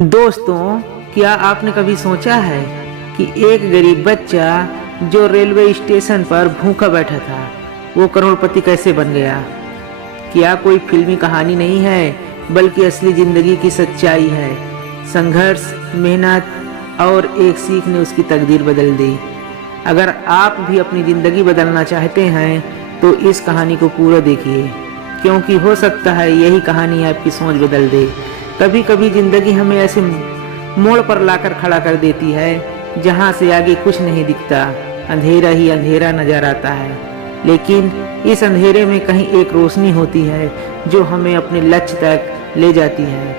दोस्तों, क्या आपने कभी सोचा है कि एक गरीब बच्चा जो रेलवे स्टेशन पर भूखा बैठा था, वो करोड़पति कैसे बन गया। क्या कोई फिल्मी कहानी नहीं है, बल्कि असली जिंदगी की सच्चाई है। संघर्ष, मेहनत और एक सीख ने उसकी तकदीर बदल दी। अगर आप भी अपनी ज़िंदगी बदलना चाहते हैं तो इस कहानी को पूरा देखिए, क्योंकि हो सकता है यही कहानी आपकी सोच बदल दे। कभी कभी ज़िंदगी हमें ऐसे मोड़ पर लाकर खड़ा कर देती है जहाँ से आगे कुछ नहीं दिखता, अंधेरा ही अंधेरा नजर आता है। लेकिन इस अंधेरे में कहीं एक रोशनी होती है जो हमें अपने लक्ष्य तक ले जाती है।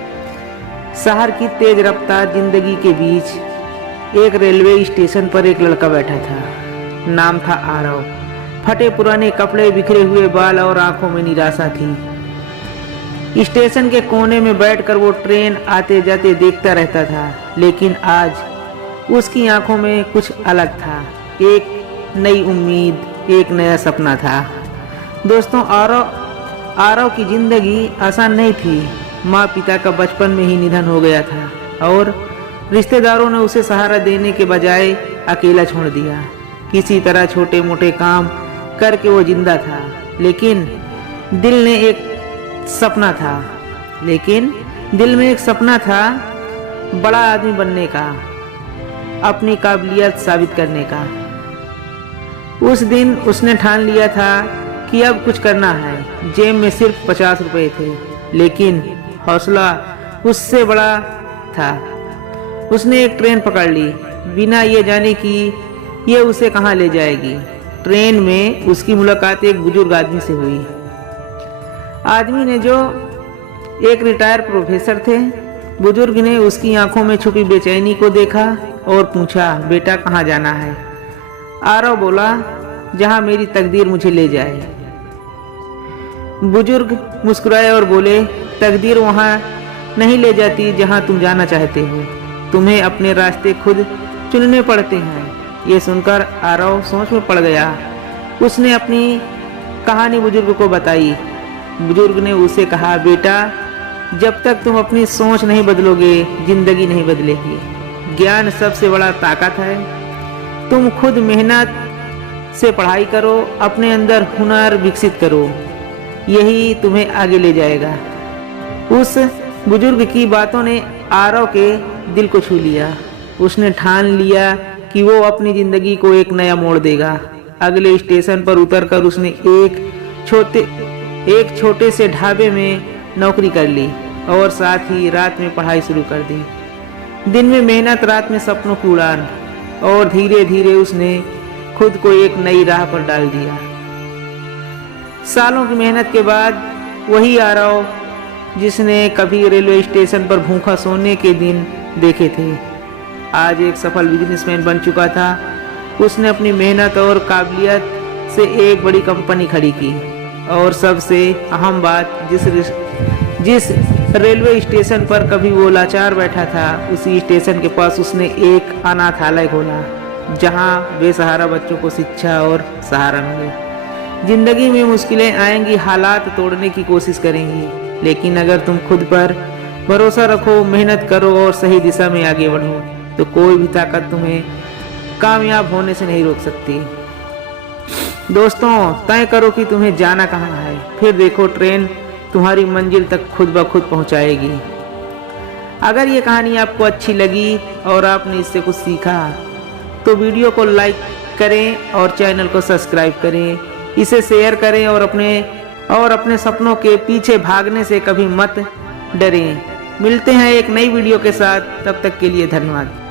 शहर की तेज रफ्तार जिंदगी के बीच एक रेलवे स्टेशन पर एक लड़का बैठा था। नाम था आरव। फटे पुराने कपड़े, बिखरे हुए बाल और आंखों में निराशा थी। स्टेशन के कोने में बैठकर वो ट्रेन आते जाते देखता रहता था, लेकिन आज उसकी आंखों में कुछ अलग था। एक नई उम्मीद, एक नया सपना था। दोस्तों, आरव की जिंदगी आसान नहीं थी। माँ पिता का बचपन में ही निधन हो गया था और रिश्तेदारों ने उसे सहारा देने के बजाय अकेला छोड़ दिया। किसी तरह छोटे मोटे काम करके वो जिंदा था, लेकिन दिल में एक सपना था बड़ा आदमी बनने का, अपनी काबिलियत साबित करने का। उस दिन उसने ठान लिया था कि अब कुछ करना है। जेब में सिर्फ 50 रुपए थे, लेकिन हौसला उससे बड़ा था। उसने एक ट्रेन पकड़ ली, बिना ये जाने कि ये उसे कहाँ ले जाएगी। ट्रेन में उसकी मुलाकात एक बुजुर्ग आदमी से हुई। आदमी ने जो एक रिटायर प्रोफेसर थे। बुजुर्ग ने उसकी आंखों में छुपी बेचैनी को देखा और पूछा, बेटा कहाँ जाना है। आरव बोला, जहाँ मेरी तकदीर मुझे ले जाए। बुजुर्ग मुस्कुराए और बोले, तकदीर वहाँ नहीं ले जाती जहाँ तुम जाना चाहते हो, तुम्हें अपने रास्ते खुद चुनने पड़ते हैं। ये सुनकर आरव सोच में पड़ गया। उसने अपनी कहानी बुजुर्ग को बताई। बुजुर्ग ने उसे कहा, बेटा जब तक तुम अपनी सोच नहीं बदलोगे, जिंदगी नहीं बदलेगी। ज्ञान सबसे बड़ा ताकत है। तुम खुद मेहनत से पढ़ाई करो, अपने अंदर हुनर विकसित करो, यही तुम्हें आगे ले जाएगा। उस बुजुर्ग की बातों ने आरव के दिल को छू लिया। उसने ठान लिया कि वो अपनी जिंदगी को एक नया मोड़ देगा। अगले स्टेशन पर उतरकर उसने एक छोटे से ढाबे में नौकरी कर ली और साथ ही रात में पढ़ाई शुरू कर दी। दिन में मेहनत, रात में सपनों की उड़ान, और धीरे धीरे उसने खुद को एक नई राह पर डाल दिया। सालों की मेहनत के बाद वही आरव जिसने कभी रेलवे स्टेशन पर भूखा सोने के दिन देखे थे, आज एक सफल बिजनेसमैन बन चुका था। उसने अपनी मेहनत और काबिलियत से एक बड़ी कंपनी खड़ी की, और सबसे अहम बात, जिस रेलवे स्टेशन पर कभी वो लाचार बैठा था, उसी स्टेशन के पास उसने एक अनाथालय खोला, जहां बेसहारा बच्चों को शिक्षा और सहारा मिले। जिंदगी में मुश्किलें आएंगी, हालात तोड़ने की कोशिश करेंगी, लेकिन अगर तुम खुद पर भरोसा रखो, मेहनत करो और सही दिशा में आगे बढ़ो, तो कोई भी ताकत तुम्हें कामयाब होने से नहीं रोक सकती। दोस्तों, तय करो कि तुम्हें जाना कहाँ है, फिर देखो ट्रेन तुम्हारी मंजिल तक खुद ब खुद पहुँचाएगी। अगर ये कहानी आपको अच्छी लगी और आपने इससे कुछ सीखा, तो वीडियो को लाइक करें और चैनल को सब्सक्राइब करें, इसे शेयर करें और अपने सपनों के पीछे भागने से कभी मत डरें। मिलते हैं एक नई वीडियो के साथ, तब तक के लिए धन्यवाद।